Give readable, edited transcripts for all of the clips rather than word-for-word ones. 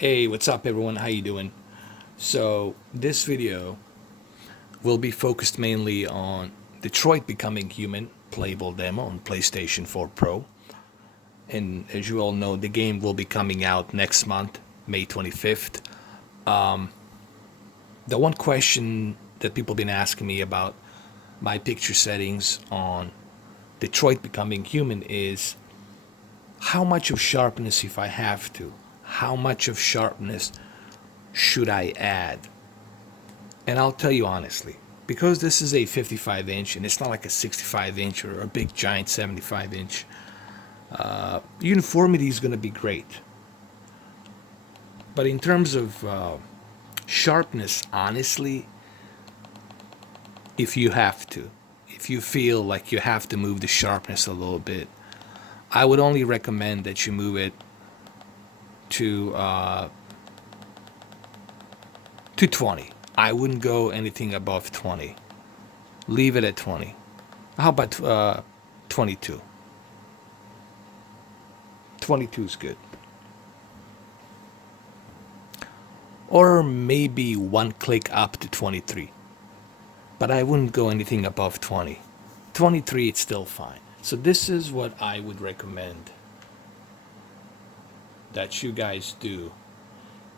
Hey, what's up everyone? How you doing? So this video will be focused mainly on Detroit Becoming Human playable demo on PlayStation 4 Pro. And as you all know, the game will be coming out next month, May 25th. The one question that people have been asking me about my picture settings on Detroit Becoming Human is how much of sharpness, if I have to, how much of sharpness should I add? And I'll tell you honestly, because this is a 55 inch and it's not like a 65 inch or a big giant 75 inch, uniformity is going to be great. But in terms of sharpness, honestly, if you have to, if you feel like you have to move the sharpness a little bit, I would only recommend that you move it to 20. I wouldn't go anything above 20. Leave it at 20. How about 22? 22 is good. Or maybe one click up to 23. But I wouldn't go anything above 20. 23, it's still fine. So this is what I would recommend that you guys do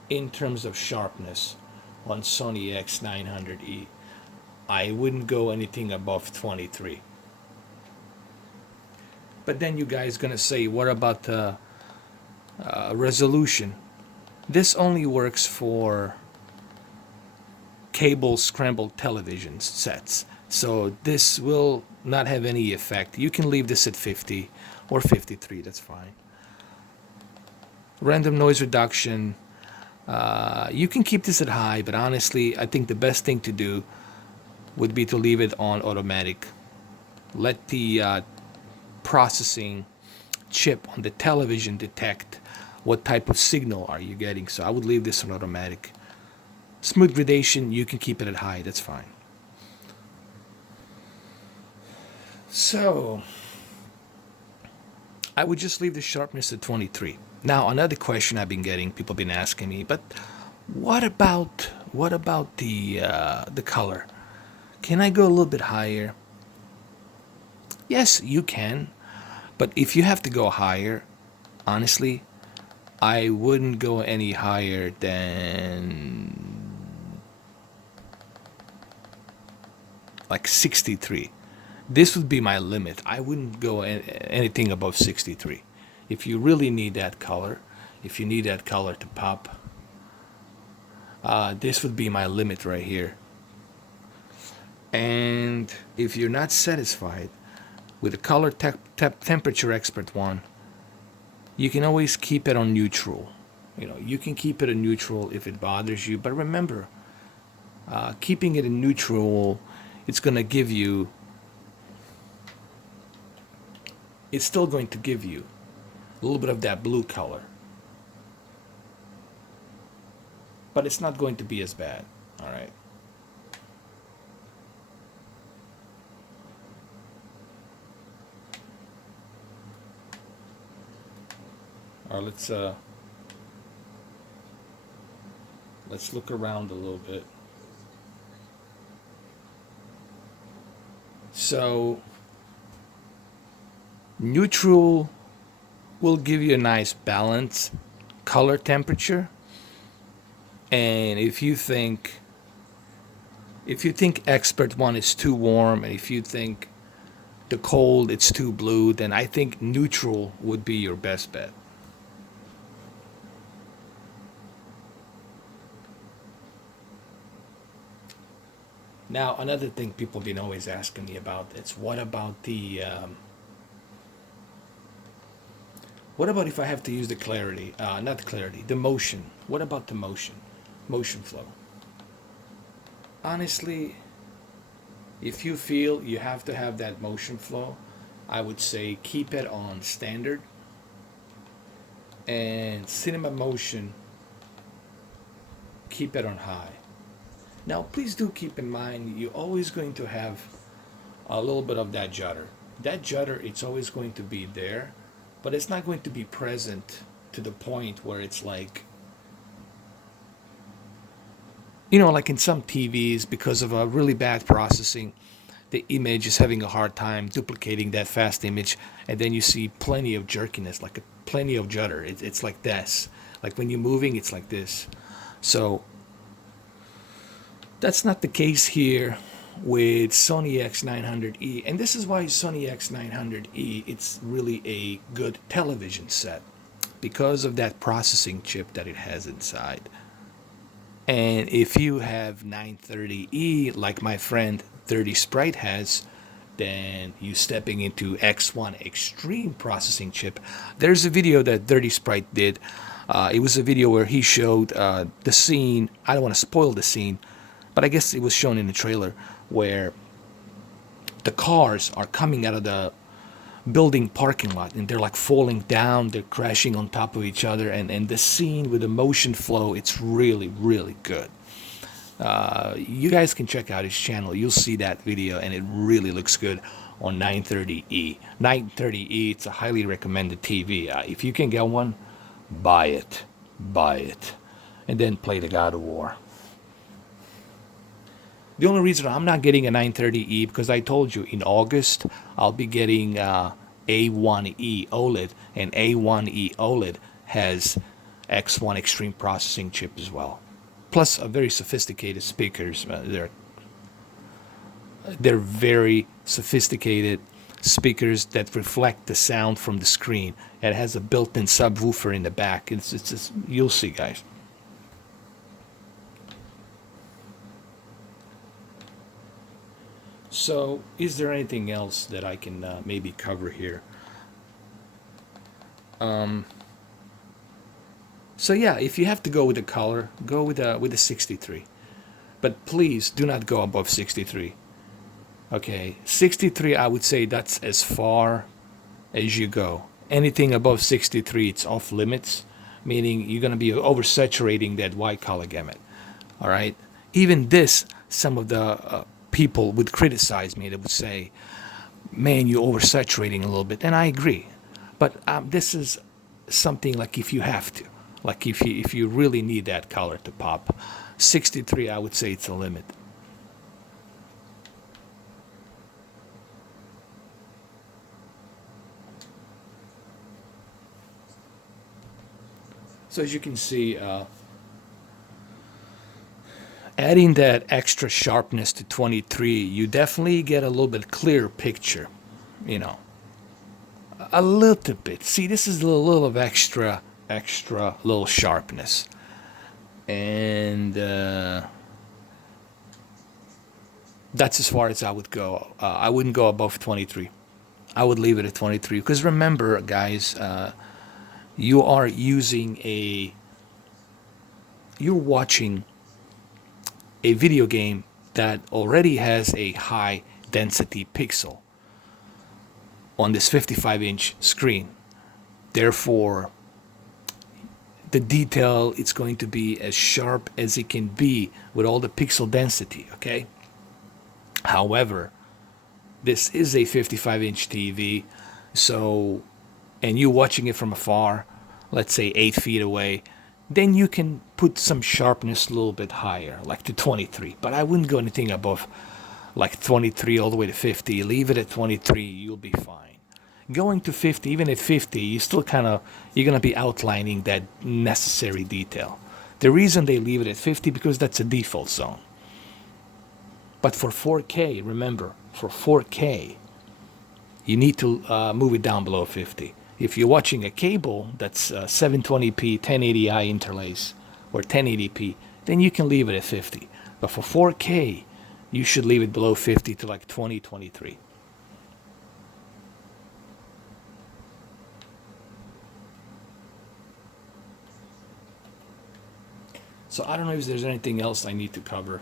in terms of sharpness on Sony X900e. I wouldn't go anything above 23. But then you guys gonna say, what about the resolution? This only works for cable scrambled television sets. So this will not have any effect. You can leave this at 50 or 53, that's fine. Random noise reduction, you can keep this at high, but honestly, I think the best thing to do would be to leave it on automatic. Let the processing chip on the television detect what type of signal are you getting. So I would leave this on automatic. Smooth gradation, you can keep it at high, that's fine. So I would just leave the sharpness at 23. Now another question I've been getting, people have been asking me, but what about the color? Can I go a little bit higher? Yes, you can. But if you have to go higher, honestly, I wouldn't go any higher than like 63. This would be my limit. I wouldn't go anything above 63. If you really need that color, if you need that color to pop, this would be my limit right here. And if you're not satisfied with the color temperature expert one, you can always keep it on neutral. You can keep it on neutral if it bothers you. But remember, keeping it in neutral, it's still going to give you a little bit of that blue color. But it's not going to be as bad, all right? All right, let's look around a little bit. So neutral will give you a nice balance, color temperature. And if you think expert one is too warm, and if you think the cold it's too blue, then I think neutral would be your best bet. Now, another thing people have been always asking me about is what about if I have to use the clarity, not the clarity, the motion? What about the motion flow? Honestly, if you feel you have to have that motion flow, I would say keep it on standard, and cinema motion, keep it on high. Now, please do keep in mind, you're always going to have a little bit of that judder. That judder, it's always going to be there, but it's not going to be present to the point where it's like You know, like in some TVs, because of a really bad processing, the image is having a hard time duplicating that fast image, and then you see plenty of jerkiness, like plenty of judder. It's like this. Like when you're moving, it's like this. So that's not the case here with Sony X900e, and this is why Sony X900e, it's really a good television set because of that processing chip that it has inside. And if you have 930e, like my friend 30 Sprite has, then you stepping into X1 Extreme processing chip. There's a video that 30 Sprite did. It was a video where he showed the scene. I don't want to spoil the scene, but I guess it was shown in the trailer where the cars are coming out of the building parking lot and they're like falling down, they're crashing on top of each other, and the scene with the motion flow, it's really, really good. You guys can check out his channel. You'll see that video, and it really looks good on 930e. 930e, it's a highly recommended TV. If you can get one, buy it. Buy it. And then play the God of War. The only reason I'm not getting a 930e, because I told you in August I'll be getting A1E OLED, and A1E OLED has X1 Extreme processing chip as well. Plus a very sophisticated speakers. They're very sophisticated speakers that reflect the sound from the screen. It has a built-in subwoofer in the back. It's you'll see, guys. So, is there anything else that I can maybe cover here? So yeah, if you have to go with a color, go with a 63. But please do not go above 63. Okay, 63, I would say that's as far as you go. Anything above 63, it's off limits, meaning you're going to be oversaturating that white color gamut. All right, even this, some of the people would criticize me. They would say, man, you're oversaturating a little bit. And I agree. But this is something like if you have to. Like if you really need that color to pop. 63, I would say it's a limit. So as you can see, adding that extra sharpness to 23, you definitely get a little bit clearer picture, you know, a little bit. See, this is a little of extra little sharpness, and that's as far as I would go. I wouldn't go above 23. I would leave it at 23 because remember, guys, you are you're watching a video game that already has a high density pixel on this 55-inch screen. Therefore, the detail is going to be as sharp as it can be with all the pixel density, okay? However, this is a 55-inch TV, so, and you watching it from afar, let's say 8 feet away, then you can put some sharpness a little bit higher, like to 23. But I wouldn't go anything above like 23 all the way to 50. Leave it at 23, you'll be fine. Going to 50, even at 50, you still you're going to be outlining that necessary detail. The reason they leave it at 50 because that's a default zone. But for 4K, remember, for 4K, you need to move it down below 50. If you're watching a cable that's 720p 1080i interlace or 1080p, then you can leave it at 50. But for 4K, you should leave it below 50 to like 20, 23. So I don't know if there's anything else I need to cover.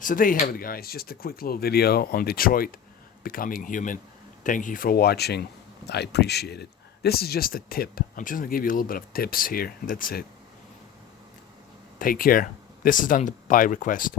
So there you have it, guys. Just a quick little video on Detroit becoming human. Thank you for watching. I appreciate it. This is just a tip. I'm just going to give you a little bit of tips here. That's it. Take care. This is done by request.